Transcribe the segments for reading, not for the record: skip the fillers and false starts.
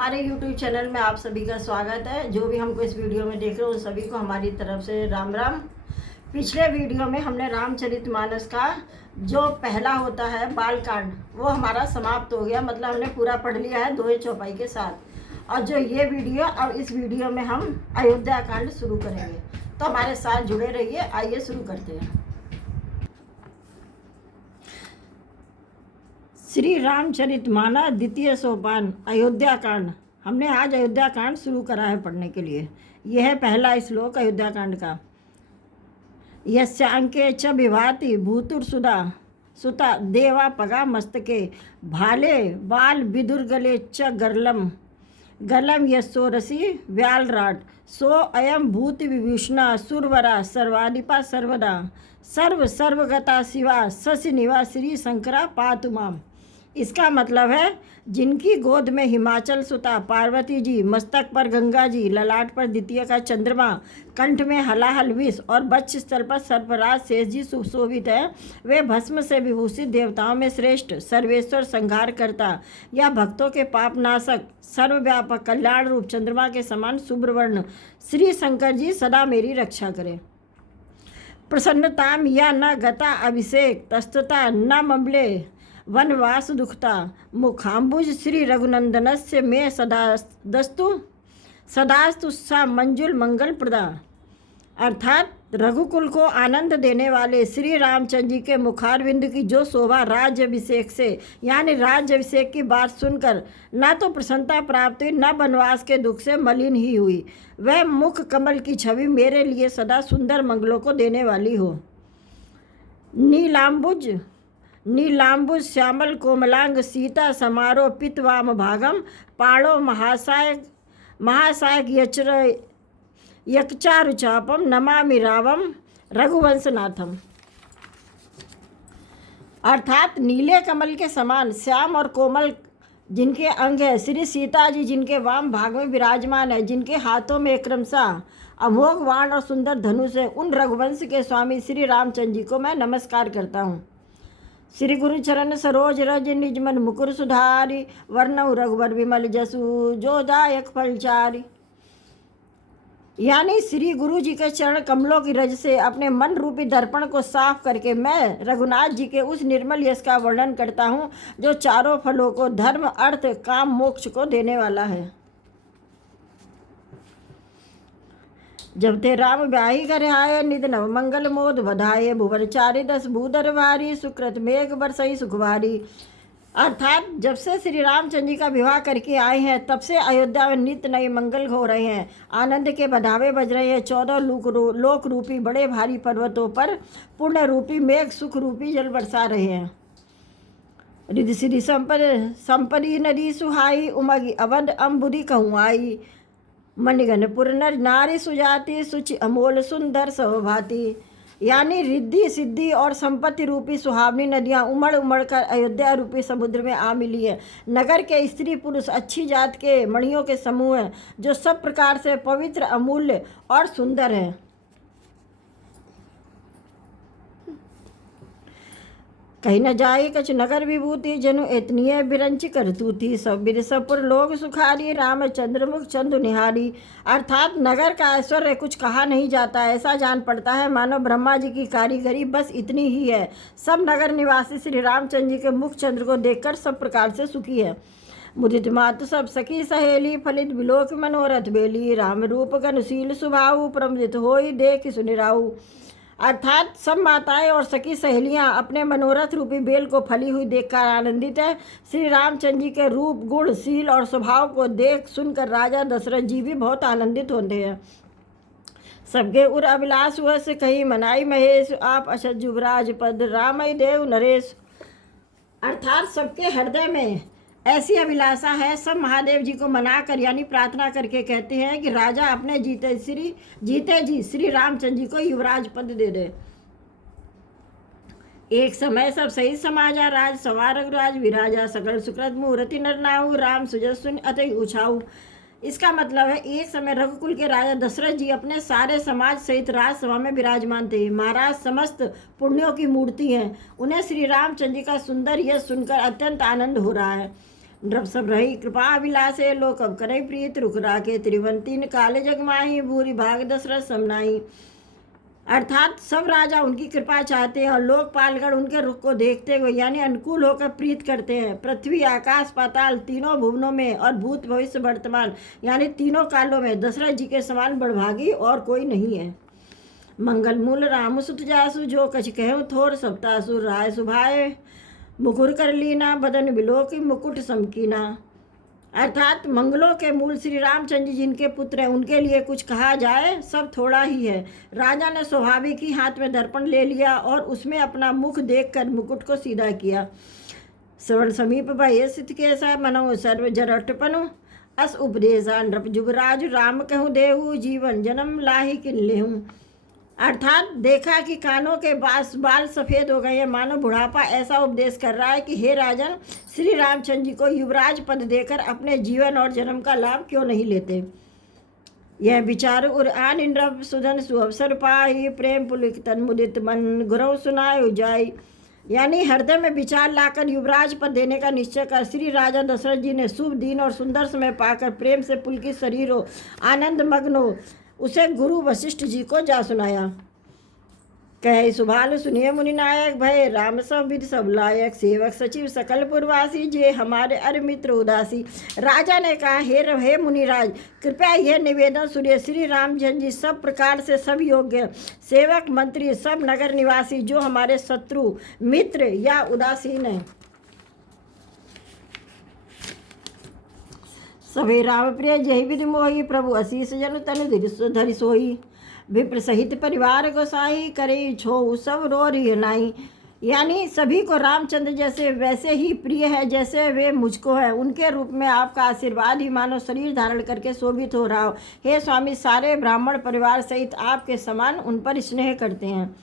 हमारे YouTube channel में आप सभी का स्वागत है। जो भी हमको इस वीडियो में देख रहे हो उन सभी को हमारी तरफ से राम राम। पिछले वीडियो में हमने रामचरितमानस का जो पहला होता है बालकांड वो हमारा समाप्त हो गया, मतलब हमने पूरा पढ़ लिया है दोहे चौपाई के साथ। और जो ये वीडियो अब इस वीडियो में हम अयोध्या कांड शुरू करेंगे, तो हमारे साथ जुड़े रहिए। आइए शुरू करते हैं। श्री रामचरितमानस द्वितीय सोपान अयोध्या कांड। हमने आज अयोध्या कांड शुरू करा है पढ़ने के लिए। यह है पहला श्लोक अयोध्या कांड का। यस्यांके च विभाति भूतुरसुदा सुता देवा पगा मस्तके भाले बाल विदुर्गले च गरलम गलम यशोरसी व्यालराट सो अयम भूति विभूषणा सुरवरा सर्वाधिपा सर्वदा सर्व सर्वगता शिवा शशि निवा श्री शंकरा पातुमाम। इसका मतलब है जिनकी गोद में हिमाचल सुता पार्वती जी, मस्तक पर गंगा जी, ललाट पर द्वितीय का चंद्रमा, कंठ में हलाहल विष और वक्ष स्थल पर सर्पराज शेष जी सुशोभित है, वे भस्म से विभूषित देवताओं में श्रेष्ठ सर्वेश्वर संहार करता या भक्तों के पाप नाशक सर्वव्यापक कल्याण रूप चंद्रमा के समान शुभ्रवर्ण श्री शंकर जी सदा मेरी रक्षा करें। प्रसन्नताम या न गता अभिषेक तस्तता न ममले वनवास दुखता मुखाम्बुज श्री रघुनंदनस्य में सदास्तु सा मंजुल मंगल प्रदा। अर्थात रघुकुल को आनंद देने वाले श्री रामचंद्र जी के मुखारविंद की जो शोभा राज्याभिषेक से यानी राज्याभिषेक की बात सुनकर न तो प्रसन्नता प्राप्त हुई न वनवास के दुख से मलिन ही हुई, वह मुख कमल की छवि मेरे लिए सदा सुंदर मंगलों को देने वाली हो। नीलाम्बुज श्यामल कोमलांग सीता समारोह पितवाम भागम पाणो महासायक यक्षारुचापम नमामि रावम रघुवंशनाथम। अर्थात नीले कमल के समान श्याम और कोमल जिनके अंग है, श्री सीता जी जिनके वाम भाग में विराजमान है, जिनके हाथों में क्रमशः अमोघ बाण और सुंदर धनुष है, उन रघुवंश के स्वामी श्री रामचंद्र जी को मैं नमस्कार करता हूँ। श्री गुरु चरण सरोज रज निज मन मुकुर सुधारी वर्णउ रघुवर विमल जसु जो दायक फलचारी। यानी श्री गुरु जी के चरण कमलों की रज से अपने मन रूपी दर्पण को साफ करके मैं रघुनाथ जी के उस निर्मल यश का वर्णन करता हूँ जो चारों फलों को धर्म अर्थ काम मोक्ष को देने वाला है। जब ते राम ब्याही कर आए निध नव मंगल मोद बधाए भुवन चारि दस भूधर भारी सुकृत मेघ बरसई सुखवारी। अर्थात जब से श्री रामचंद्र जी का विवाह करके आए हैं तब से अयोध्या में नित्य नए मंगल हो रहे हैं, आनंद के बधावे बज रहे हैं। 14 लोक रूपी बड़े भारी पर्वतों पर पुण्य रूपी मेघ सुख रूपी जल बरसा रहे हैं। रिधि श्री संपरी नदी सुहाई उमगी अवध अम्बुदी कहूआई मणिगणपुर नर नारी सुजाति सुचि अमोल सुंदर सौभाती। यानी रिद्धि सिद्धि और संपत्ति रूपी सुहावनी नदियाँ उमड़ उमड़ कर अयोध्या रूपी समुद्र में आ मिली है। नगर के स्त्री पुरुष अच्छी जात के मणियों के समूह हैं जो सब प्रकार से पवित्र अमूल्य और सुंदर हैं। कहीं न जाए कछ नगर विभूति जनु एतनीय बिरंच करतूती सब बिरसपुर लोग सुखारी रामचंद्र मुख चंदु निहारी। अर्थात नगर का ऐश्वर्य कुछ कहा नहीं जाता, ऐसा जान पड़ता है मानो ब्रह्मा जी की कारीगरी बस इतनी ही है। सब नगर निवासी श्री रामचंद्र जी के मुख चंद्र को देखकर सब प्रकार से सुखी है। मुदित मातु सब सखी सहेली फलित बिलोक मनोरथ बेली राम रूप गनुशील सुभाऊ प्रमुदित होई देख सुनिराऊ। अर्थात सब माताएं और सखी सहेलियां अपने मनोरथ रूपी बेल को फली हुई देखकर आनंदित है। श्री रामचंद्र जी के रूप गुण शील और स्वभाव को देख सुनकर राजा दशरथ जी भी बहुत आनंदित होते हैं। सबके उर अभिलाष हुआ से कहीं मनाई महेश आप अशद युवराज पद रामय देव नरेश। अर्थात सबके हृदय में ऐसी अभिलाषा है, सब महादेव जी को मनाकर यानी प्रार्थना करके कहते हैं कि राजा अपने जीते जी श्री रामचंद्र जी को युवराज पद दे दे। एक समय सब सही समाजा राज सवार रघुराज विराजा सकल सुकृत मुहूर्ति नरनाऊ राम सुजस्विन अतय उछाऊ। इसका मतलब है एक समय रघुकुल के राजा दशरथ जी अपने सारे समाज सहित राजसभा में विराजमान थे। महाराज समस्त पुण्यों की मूर्ति हैं, उन्हें श्री रामचंद्र जी का सुंदर यश सुनकर अत्यंत आनंद हो रहा है। नृप सब रही कृपा विलासे लोक अब करे प्रीत रुख राखे त्रिवंतीन काले जगमाही भूरी भाग दशरथ समनाई। अर्थात सब राजा उनकी कृपा चाहते हैं और लोकपालगण उनके रुख को देखते हुए यानी अनुकूल होकर प्रीत करते हैं। पृथ्वी आकाश पाताल तीनों भुवनों में और भूत भविष्य वर्तमान यानी तीनों कालों में दशरथ जी के समान बड़भागी और कोई नहीं है। मंगल मूल राम सुत जासु जो कछ कहो थोर सप्तासु राय सुभाए मुकुर कर लीना बदन बिलो की मुकुट समकीना। अर्थात मंगलों के मूल श्री रामचंद्र जी जिनके पुत्र हैं उनके लिए कुछ कहा जाए सब थोड़ा ही है। राजा ने स्वाभाविक ही हाथ में दर्पण ले लिया और उसमें अपना मुख देखकर मुकुट को सीधा किया। श्रवण समीप भय सित केसा मनो सर्व जरटपनु अस उपदेशा नृप जुगराज राम कहूँ देहु जीवन जन्म लाही किन लेहूँ। अर्थात देखा कि कानों के बाल सफ़ेद हो गए हैं, मानो बुढ़ापा ऐसा उपदेश कर रहा है कि हे राजन, श्री रामचंद्र जी को युवराज पद देकर अपने जीवन और जन्म का लाभ क्यों नहीं लेते। यह विचार उर आन इंद्र सुधन सुअवसर पाई प्रेम पुलिक तन मुदित मन गुरव सुनाय उजाई। यानी हृदय में विचार लाकर युवराज पद देने का निश्चय कर श्री राजा दशरथ जी ने शुभ दिन और सुंदर समय पाकर प्रेम से पुलकित शरीर हो आनंद मग्न हो उसे गुरु वशिष्ठ जी को जा सुनाया। कह सुभाल सुनिए मुनिनायक भय राम सब विधि सब लायक सेवक सचिव सकल पुरवासी जे हमारे अर मित्र उदासी। राजा ने कहा हे मुनिराज, कृपया यह निवेदन सुनिए, श्री रामचंद्र जी सब प्रकार से सब योग्य सेवक मंत्री सब नगर निवासी जो हमारे शत्रु मित्र या उदासीन है। सभे राम प्रिय जय विधि मोही प्रभु असीस जन तनु धरि सोई विप्र सहित परिवार गोसाई करे छो सब रो रही नाई। यानी सभी को रामचंद्र जैसे वैसे ही प्रिय है जैसे वे मुझको है। उनके रूप में आपका आशीर्वाद ही मानो शरीर धारण करके शोभित हो रहा हो। हे स्वामी, सारे ब्राह्मण परिवार सहित आपके समान उन पर स्नेह करते हैं।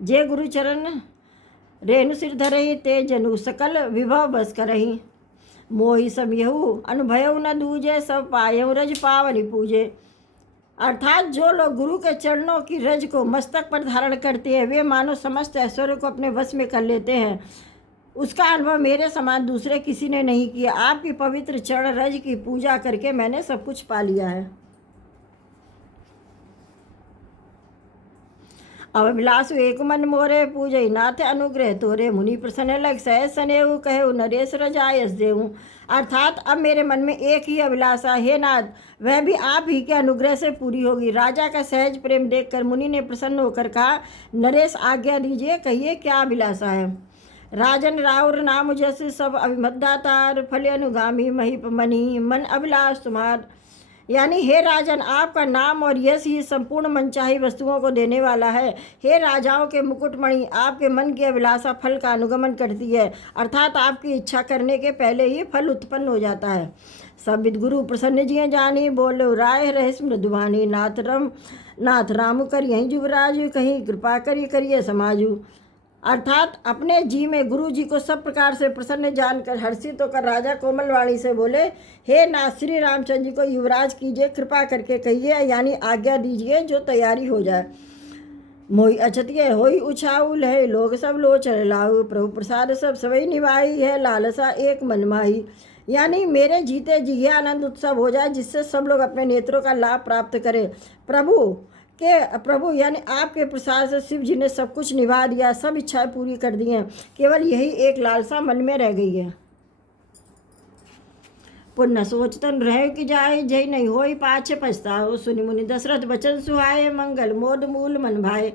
जे गुरुचरण रेणु सिर धरही ते जनु सकल विभव बस करही मोहि सब यहू अनुभव न दूजे सब पायऊ रज पावनी पूजे। अर्थात जो लोग गुरु के चरणों की रज को मस्तक पर धारण करते हैं वे मानो समस्त ऐश्वर्य को अपने वश में कर लेते हैं। उसका अनुभव मेरे समान दूसरे किसी ने नहीं किया। आपकी पवित्र चरण रज की पूजा करके मैंने सब कुछ पा लिया है। अभिलाषु एक मन मोरे पूजय नाथ अनुग्रह तोरे मुनि प्रसन्न लग सहज सनेहु कहेउ नरेश रजायस देहूँ। अर्थात अब मेरे मन में एक ही अभिलाषा, हे नाथ, वह भी आप ही के अनुग्रह से पूरी होगी। राजा का सहज प्रेम देखकर मुनि ने प्रसन्न होकर कहा, नरेश आज्ञा दीजिए, कहिए क्या अभिलाषा है। राजन राउर नाम जस सब अभिमतदातार फल अनुगामी महिप मनी मन अभिलाष तुम्हार। यानी हे राजन, आपका नाम और यश ही संपूर्ण मनचाही वस्तुओं को देने वाला है। हे राजाओं के मुकुटमणि, आपके मन की अभिलाषा फल का अनुगमन करती है, अर्थात आपकी इच्छा करने के पहले ही फल उत्पन्न हो जाता है। सब विदगुरु प्रसन्न जी जानी बोलो राय रहस मृदुवानी नाथ राम कर यहीं जुबराजू कहीं कृपा करिए समाजू। अर्थात अपने जी में गुरु जी को सब प्रकार से प्रसन्न जानकर हर्षित होकर राजा कोमल वाणी से बोले, हे नाथ, श्री रामचंद्र जी को युवराज कीजिए, कृपा करके कहिए यानी आज्ञा दीजिए जो तैयारी हो जाए। मोई अछतिये होई उछाऊ है लोग सब लोचन लाऊ प्रभु प्रसाद सब सवई निभाई है लालसा एक मन माही। यानी मेरे जीते जी यह आनंद उत्सव हो जाए जिससे सब लोग अपने नेत्रों का लाभ प्राप्त करें। प्रभु यानी आपके प्रसाद से शिव जी ने सब कुछ निभा दिया, सब इच्छाएं पूरी कर दी हैं, केवल यही एक लालसा मन में रह गई है। पुण्य सोचतन रह कि जाए जय नहीं होई पाछे पछताओ सुनि मुनि दशरथ वचन सुहाए मंगल मोद मूल मन भाए।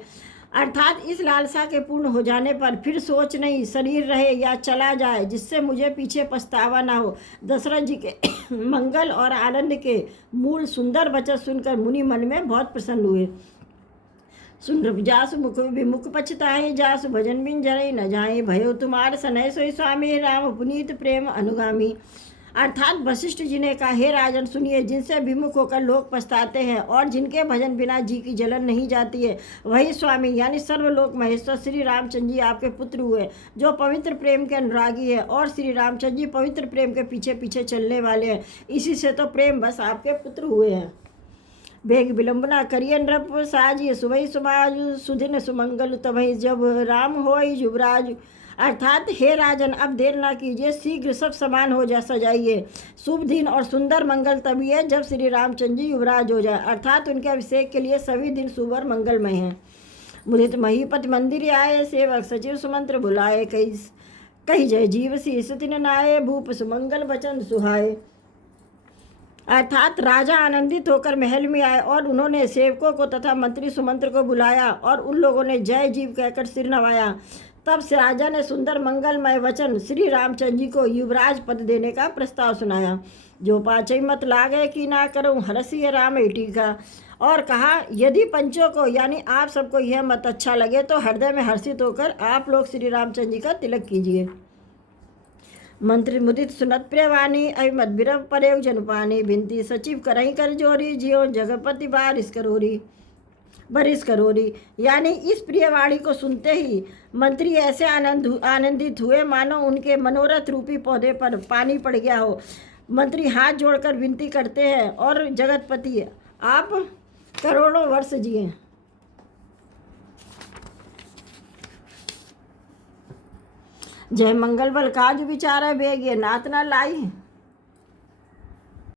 अर्थात इस लालसा के पूर्ण हो जाने पर फिर सोच नहीं, शरीर रहे या चला जाए जिससे मुझे पीछे पछतावा ना हो। दशरथ जी के मंगल और आनंद के मूल सुंदर वचन सुनकर मुनि मन में बहुत प्रसन्न हुए। सुन जासु मुख विमुख पछताए जासु भजन बिन जरई न जाए भयो तुम्हार सनय सोई स्वामी राम पुनीत प्रेम अनुगामी। अर्थात वशिष्ठ जी ने कहा, हे राजन सुनिए, जिनसे विमुख होकर लोग पछताते हैं और जिनके भजन बिना जी की जलन नहीं जाती है वही स्वामी यानी सर्वलोक महेश्वर श्री रामचंद्र जी आपके पुत्र हुए, जो पवित्र प्रेम के अनुरागी है। और श्री रामचंद्र जी पवित्र प्रेम के पीछे पीछे चलने वाले हैं, इसी से तो प्रेम बस आपके पुत्र हुए हैं। बेग विलंबना करिए नृप साजिए सुबह समाज सुदिन सुमंगल तबहि जब राम होई युवराज। अर्थात हे राजन, अब देर ना कीजिए, शीघ्र सब समान हो जा सजाइए। शुभ दिन और सुंदर मंगल तभी है जब श्री रामचंद्र जी युवराज हो जाए, अर्थात उनके अभिषेक के लिए सभी दिन शुभ और मंगलमय हैं। मुदित महीपति मंदिर आए, सेवक सचिव सुमंत्र बुलाए, कही जय जीव शीस तिन नाये, भूप सुमंगल वचन सुहाए। अर्थात राजा आनंदित होकर महल में आए और उन्होंने सेवकों को तथा मंत्री सुमंत्र को बुलाया और उन लोगों ने जय जीव कहकर सिर नवाया। तब से राजा ने सुंदर मंगलमय वचन श्री रामचंद्र जी को युवराज पद देने का प्रस्ताव सुनाया। जो पाचई मत लागे कि ना करूँ हरसिय राम टीका, और कहा यदि पंचों को यानी आप सबको यह मत अच्छा लगे तो हृदय में हर्षित होकर आप लोग श्री रामचंद्र जी का तिलक कीजिए। मंत्री मुदित सुनत प्रियवाणी, अभिमत बिरव प्रयोग जनपानी, बिनती सचिव करही कर जोरी, जियो जगपति बारिश करोरी। यानी इस प्रियवाणी को सुनते ही मंत्री ऐसे आनंदित हुए मानो उनके मनोरथ रूपी पौधे पर पानी पड़ गया हो। मंत्री हाथ जोड़कर विनती करते हैं और जगतपति आप करोड़ों वर्ष जिए। जय मंगल बल काज विचार बेग, ये नाथ न लाई।